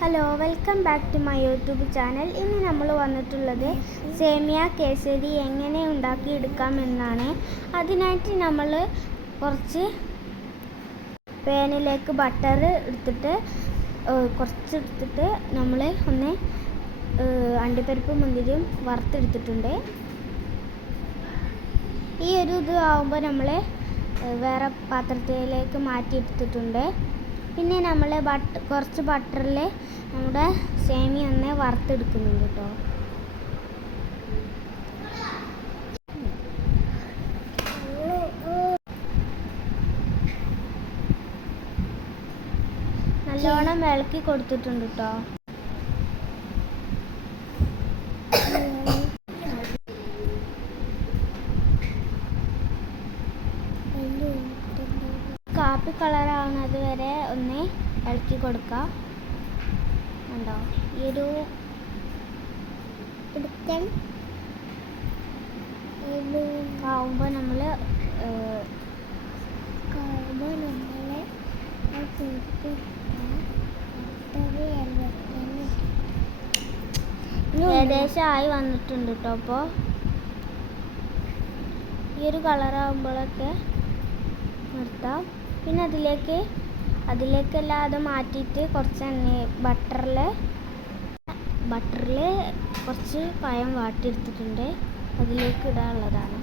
Hello, welcome back to my YouTube channel. ഇന്ന് നമ്മൾ വന്നിട്ടുള്ളത് സേമിയ കേസരി എങ്ങനെ ഉണ്ടാക്കിയെടുക്കാം എന്നാണ്. അതിനായിട്ട് നമ്മൾ കുറച്ച് പാനിലേക്ക് ബട്ടർ എടുത്തിട്ട് കുറച്ചെടുത്തിട്ട് നമ്മൾ ഒന്ന് അണ്ടിപ്പരിപ്പ് മുന്തിരിയും വറുത്തെടുത്തിട്ടുണ്ട്. ഈ ഒരു ഇത് ആകുമ്പോൾ നമ്മൾ വേറെ പാത്രത്തിലേക്ക് മാറ്റിയെടുത്തിട്ടുണ്ട്. പിന്നെ നമ്മൾ കുറച്ച് ബട്ടറിൽ നമ്മുടെ സേമിയ ഒന്ന് വറുത്തെടുക്കുന്നുണ്ട് കേട്ടോ. നല്ലോണം ഇളക്കി കൊടുത്തിട്ടുണ്ട് കേട്ടോ. കാപ്പി കളറാവുന്നത് വരെ ഒന്ന് ഇളക്കി കൊടുക്കാം. ഉണ്ടോ ഈ ഒരു ആവുമ്പോൾ നമ്മൾ ഏകദേശം ആയി വന്നിട്ടുണ്ട് കേട്ടോ. അപ്പോൾ ഈ ഒരു കളറാകുമ്പോഴൊക്കെ നിർത്താം. പിന്നെ അതിലേക്കെല്ലാം അത് മാറ്റിയിട്ട് കുറച്ച് ബട്ടറിൽ കുറച്ച് പഴം വാട്ടിയെടുത്തിട്ടുണ്ട്. അതിലേക്ക് ഇടാനുള്ളതാണ്.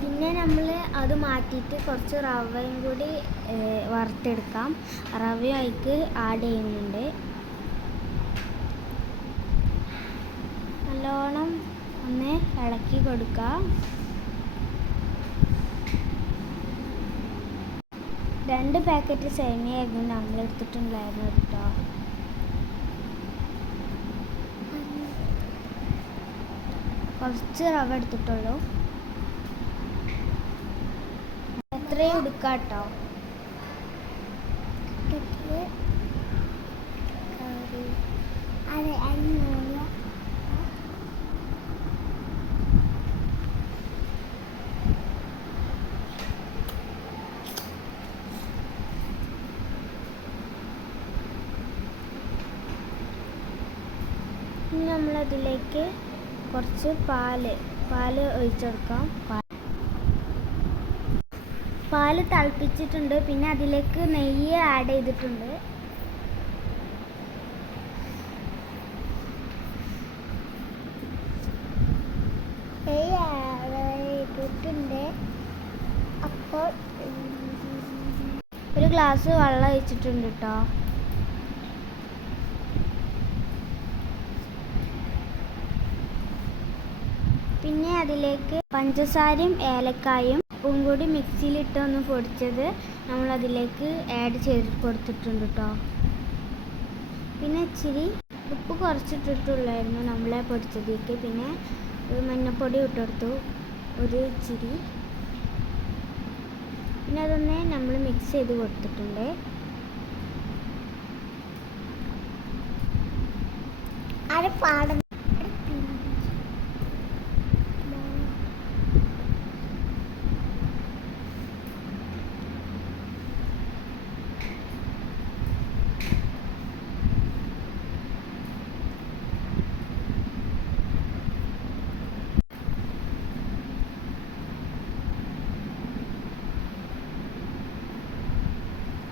പിന്നെ നമ്മൾ അത് മാറ്റിയിട്ട് കുറച്ച് റവയും കൂടി വറുത്തെടുക്കാം. റവയും അതിലേക്ക് ആഡ് ചെയ്യുന്നുണ്ട്. നല്ലോണം ഒന്ന് ഇളക്കി കൊടുക്കാം. 2 പാക്കറ്റ് സേമിയായിരുന്നു നമ്മൾ എടുത്തിട്ടുണ്ടായിരുന്നു കേട്ടോ. കുറച്ച് റവ എടുത്തിട്ടുള്ളൂ. എത്രയും എടുക്കാം കേട്ടോ. ഇനി നമ്മളതിലേക്ക് കുറച്ച് പാല് ഒഴിച്ചെടുക്കാം. പാല് തിളപ്പിച്ചിട്ടുണ്ട്. പിന്നെ അതിലേക്ക് നെയ്യ് ആഡ് ചെയ്തിട്ടുണ്ട്. അപ്പോൾ ഒരു ഗ്ലാസ് വെള്ളം ഒഴിച്ചിട്ടുണ്ട് കേട്ടോ. പിന്നെ അതിലേക്ക് പഞ്ചസാരയും ഏലക്കായും ഉപ്പും കൂടി മിക്സിയിലിട്ട് ഒന്ന് പൊടിച്ചത് നമ്മളതിലേക്ക് ആഡ് ചെയ്ത് കൊടുത്തിട്ടുണ്ട് കേട്ടോ. പിന്നെ ഇച്ചിരി ഉപ്പ് കുറച്ചിട്ടിട്ടുള്ളായിരുന്നു നമ്മളെ പൊടിച്ചതിലേക്ക്. പിന്നെ മഞ്ഞൾപ്പൊടി ഇട്ടെടുത്തു ഒരു ഇച്ചിരി. പിന്നെ അതൊന്ന് നമ്മൾ മിക്സ് ചെയ്ത് കൊടുത്തിട്ടുണ്ട്.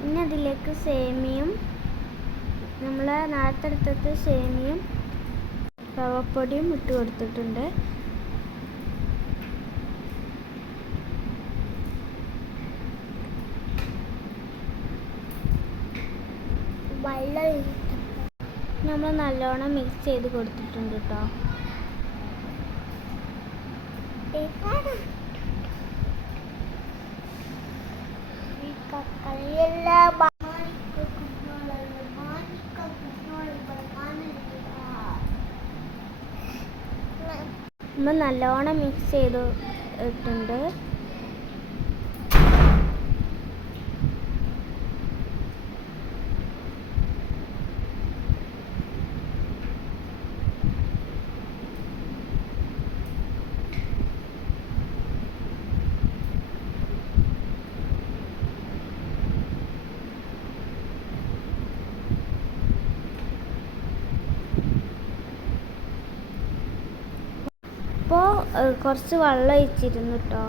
പിന്നെ അതിലേക്ക് സേമിയയും നമ്മൾ നേരത്തെ എടുത്തിട്ട് സേമിയയും റവപ്പൊടിയും ഇട്ട് കൊടുത്തിട്ടുണ്ട്. നമ്മൾ നല്ലോണം മിക്സ് ചെയ്ത് കൊടുത്തിട്ടുണ്ട് കേട്ടോ. നമ്മൾ നല്ലോണം മിക്സ് ചെയ്ത് ഇട്ടുണ്ട്. ഇപ്പോൾ കുറച്ച് വെള്ളം ഒഴിച്ചിരുന്നു കേട്ടോ.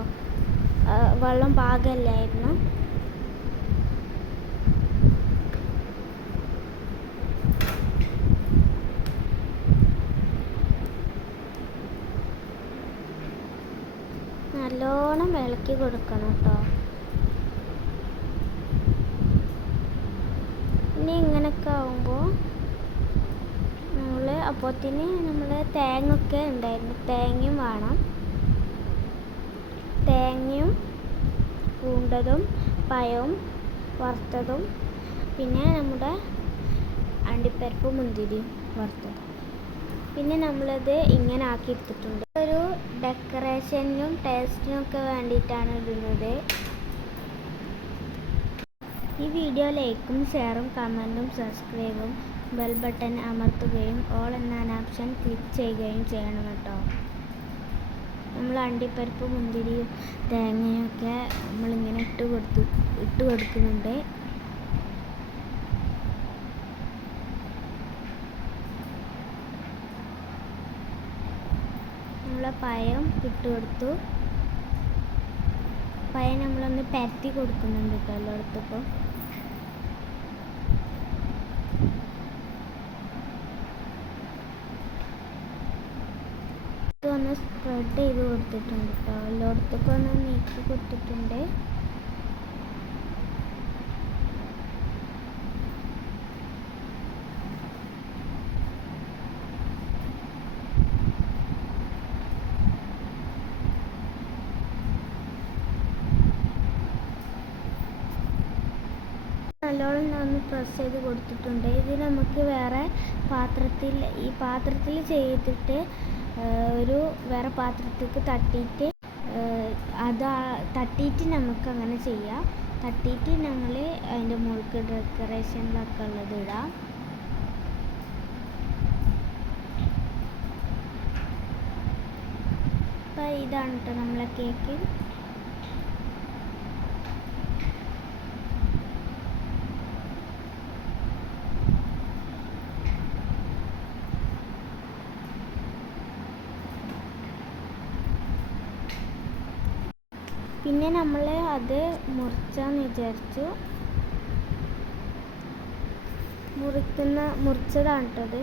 വെള്ളം പാകമല്ലായിരുന്നു. നല്ലോണം ഇളക്കി കൊടുക്കണം കേട്ടോ. ഇനി ഇങ്ങനെയൊക്കെ ആവുമ്പോൾ അപ്പോഴത്തേന് നമ്മൾ തേങ്ങയൊക്കെ ഉണ്ടായിരുന്നു. തേങ്ങയും വേണം. തേങ്ങയും പൂണ്ടതും പഴവും വറുത്തതും പിന്നെ നമ്മുടെ അണ്ടിപ്പരിപ്പ് മുന്തിരിയും വറുത്തതും. പിന്നെ നമ്മളത് ഇങ്ങനെ ആക്കി എടുത്തിട്ടുണ്ട്. ഒരു ഡെക്കറേഷനും ടേസ്റ്റിനും ഒക്കെ വേണ്ടിയിട്ടാണ് ഇടുന്നത്. ഈ വീഡിയോ ലൈക്കും ഷെയറും കമൻറ്റും സബ്സ്ക്രൈബും ബെൽ ബട്ടൺ അമർത്തുകയും ഓൾ എന്ന ഓപ്ഷൻ ക്ലിക്ക് ചെയ്യുകയും ചെയ്യണം കേട്ടോ. നമ്മൾ അണ്ടിപ്പരിപ്പ് മുന്തിരിയും തേങ്ങയൊക്കെ നമ്മളിങ്ങനെ ഇട്ട് കൊടുക്കുന്നുണ്ട്. നമ്മളെ പഴം ഇട്ട് കൊടുത്തു. പഴം നമ്മളൊന്ന് പരത്തി കൊടുക്കുന്നുണ്ട് കേട്ടോ എല്ലായിടത്തും. ഒന്ന് സ്പ്രെഡ് ചെയ്ത് കൊടുത്തിട്ടുണ്ട് കേട്ടോ. എല്ലായിടത്തും ഒന്ന് നീക്കി കൊടുത്തിട്ടുണ്ട്. നല്ലോണം ഒന്ന് പ്രസ് ചെയ്ത് കൊടുത്തിട്ടുണ്ട്. ഇത് നമുക്ക് വേറെ ഈ പാത്രത്തിൽ ചെയ്തിട്ട് ഒരു വേറെ പാത്രത്തേക്ക് തട്ടിയിട്ട് നമുക്ക് അങ്ങനെ ചെയ്യാം. തട്ടിയിട്ട് നമ്മൾ അതിൻ്റെ മുകൾക്ക് ഡെക്കറേഷനിലൊക്കെ ഉള്ളത് ഇടാം. അപ്പം ഇതാണ് കേട്ടോ നമ്മളെ കേക്ക്. പിന്നെ നമ്മൾ അത് മുറിച്ചാന്ന് വിചാരിച്ചു. മുറിച്ചതാണ് കേട്ടത്.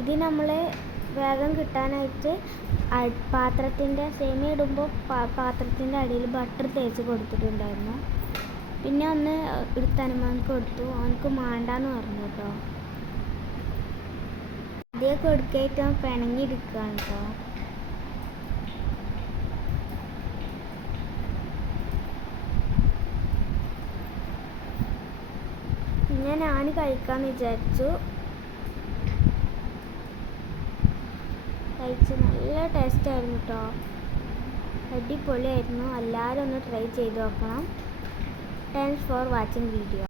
ഇത് നമ്മൾ വേഗം കിട്ടാനായിട്ട് പാത്രത്തിൻ്റെ സേമിയ ഇടുമ്പോൾ പാത്രത്തിൻ്റെ അടിയിൽ ബട്ടർ തേച്ച് കൊടുത്തിട്ടുണ്ടായിരുന്നു. പിന്നെ ഒന്ന് എടുത്തനുമാനക്ക് കൊടുത്തു. അവനക്ക് മാണ്ടാന്ന് പറഞ്ഞു കേട്ടോ. അതേ കൊടുക്കായിട്ട് പിണങ്ങിയെടുക്കുകയാണ് കേട്ടോ. പിന്നെ ഞാൻ കഴിക്കാമെന്ന് വിചാരിച്ചു. കഴിച്ച് നല്ല ടേസ്റ്റായിരുന്നു കേട്ടോ. അടിപൊളിയായിരുന്നു. എല്ലാവരും ഒന്ന് ട്രൈ ചെയ്ത് നോക്കണം. Thanks for watching video.